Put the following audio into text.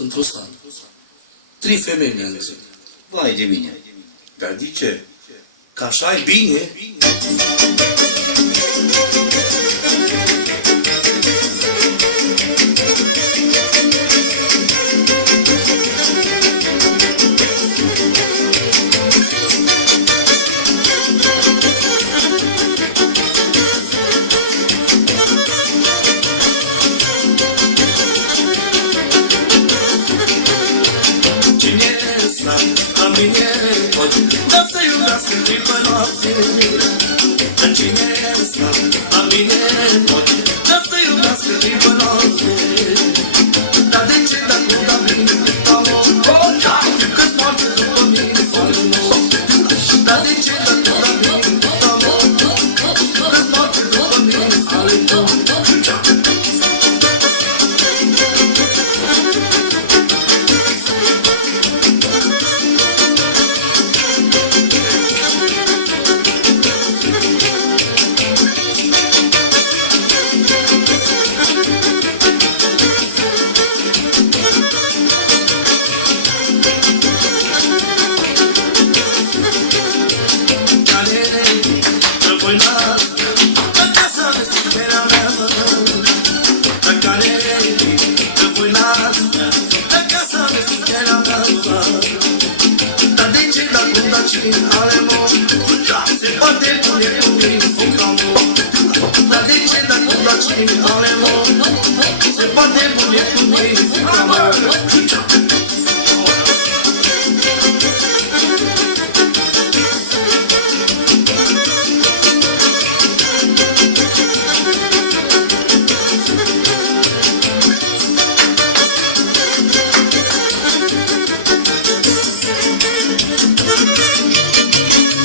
într-o sală. 3 femei mi-a ales. Vai de mine. Dar de ce? Că așa e bine. La mine pot, dar să iubească clipă noapte. Cine ăsta, la mine pot, dar să iubească clipă noapte. Dar de ce dacă da bine cât am om, că-s moarte după mine fără nou. Dar de ce dacă da bine cât am om, că-s moarte după mine fără nou. Se poate pune cu mine foc amor. Dar de ce dacă dați mine ale mor? Se poate pune cu mine